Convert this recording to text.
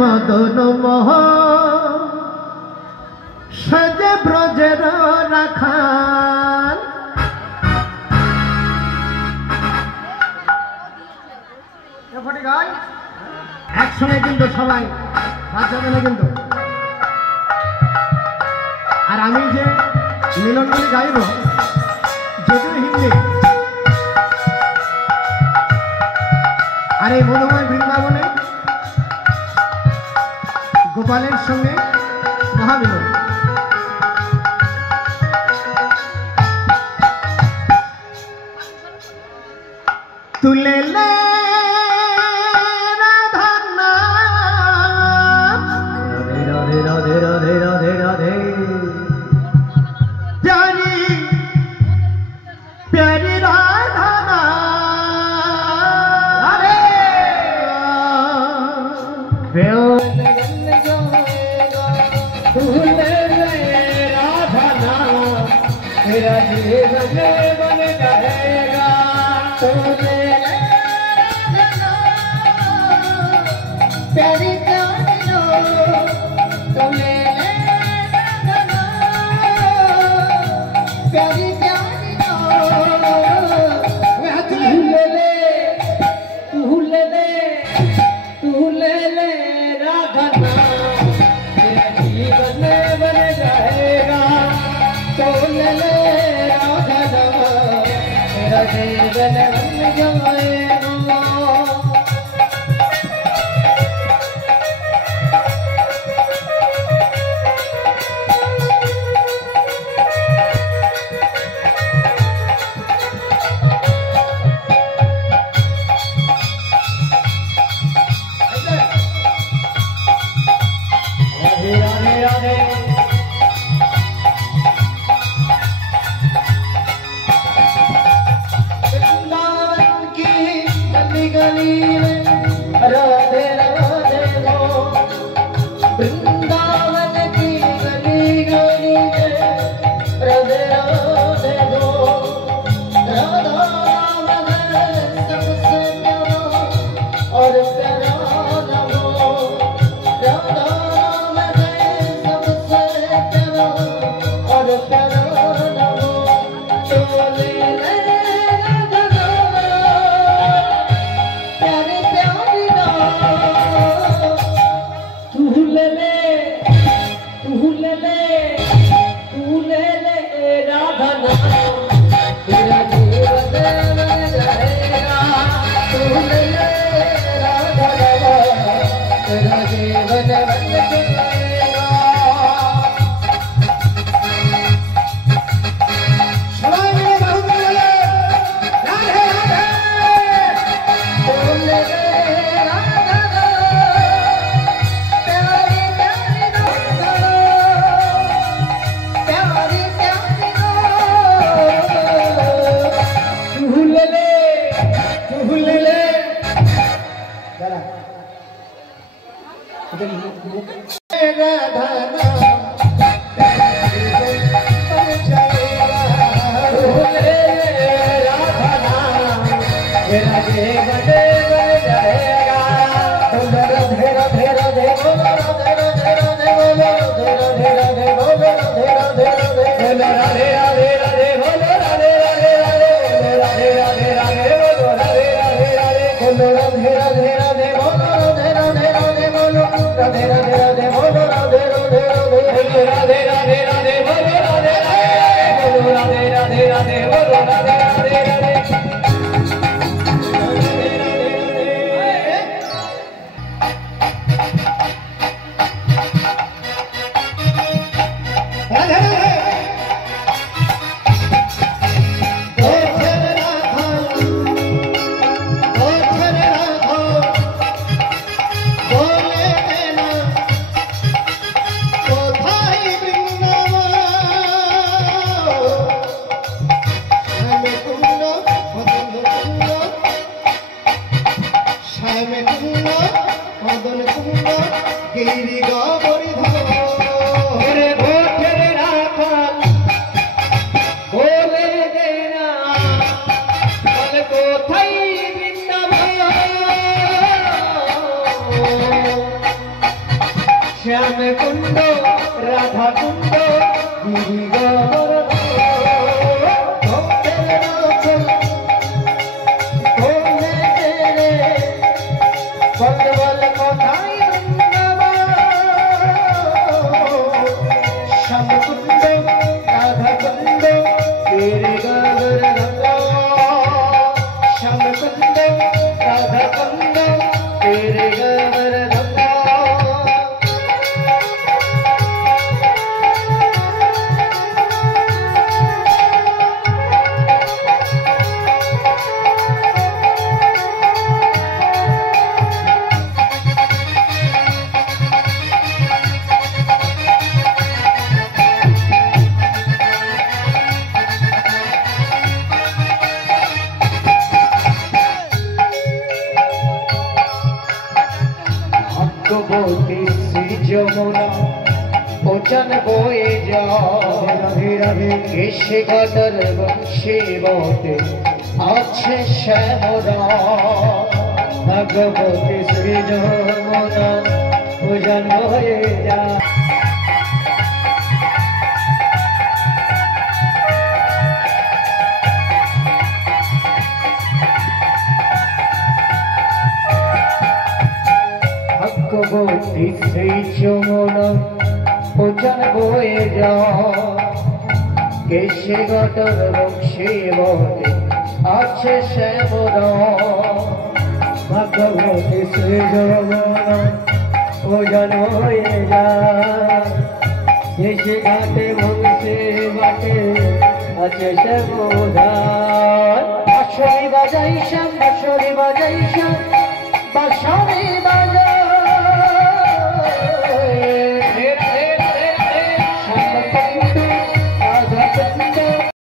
মদন মোহ সজে ব্রজের রাখাল একসঙ্গে কিন্তু সবাই হাত যাবে না কিন্তু। আর আমি যে মিলনগুলি গাইব যদিও হিন্দি, আর এই মধুময় বৃন্দাবনে গোপালের সঙ্গে মহামিলন। তুলে লে রাধা নাম, রাধে রাধে রাধে রাধে রাধে প্যারি প্যারি রাধা নাম, तुले राधा नाम तेरा जीवन बन जाएगा। तुले राधा नाम प्यारी प्यारी लो, तुले राधा नाम प्यारी प्यारी लो। तू ले ले राधा नाम तेरा जीवन बन जाएगा। तो ले ले राधा नाम तेरा जीवन बन जाएगा। राधे राधे गो वृंदावन की गली गली में, राधे राधे गो राधा नाम है सबसे प्यारा और प्यारा लगो। राधा नाम है सबसे प्यारा और प्यारा लगो। चोले राधा नाम तेरा जीवन बन जाएगा। तू ले ले राधा नाम तेरा जीवन बन जाएगा। सवाई मेरे बाहु में ले राधे राधे। तू ले ले राधा नाम प्यारी प्यारी राधा प्यारी प्यारी राधा नाम तेरा जीवन बन जाएगा। राधे राधे राधे बोलो राधे राधे राधे बोलो राधे राधे राधे बोलो राधे राधे राधे बोलो राधे राधे राधे बोलो राधे राधे राधे राधे राधे राधे बोलो राधे राधे राधे बोलो राधे राधे राधे बोलो राधे राधे राधे बोलो राधे राधे राधे बोलो राधे राधे राधे बोलो राधे राधे राधे बोलो राधे राधे राधे बोलो राधे राधे राधे। শ্যাম কুণ্ড রাধা কুণ্ড গিরি বল কোথায় শ্যাম কুণ্ড রাধা কুণ্ড গিরি শ্যাম কুণ্ড রাধা কুণ্ড গিরি শ্রী যমুনা ওজন বয়ে যায় কেশে ঘটর বংশে বটে আছে শ্যামরা ভগবতী শ্রী যমুনা ওজন বয়ে যায় ভগবতী শ্রী যমুনা ওজন বয়ে যায় কেশে ঘটর বংশে বটে আছে শ্যামরা ভগবতী শ্রী যমুনা ওজন বয়ে যায় কেশে ঘাটে বংশে বটে আছে শ্যামরা বাঁশরি বাজাই শ্যাম বাঁশরি বাজাই শ্যাম বাঁশরি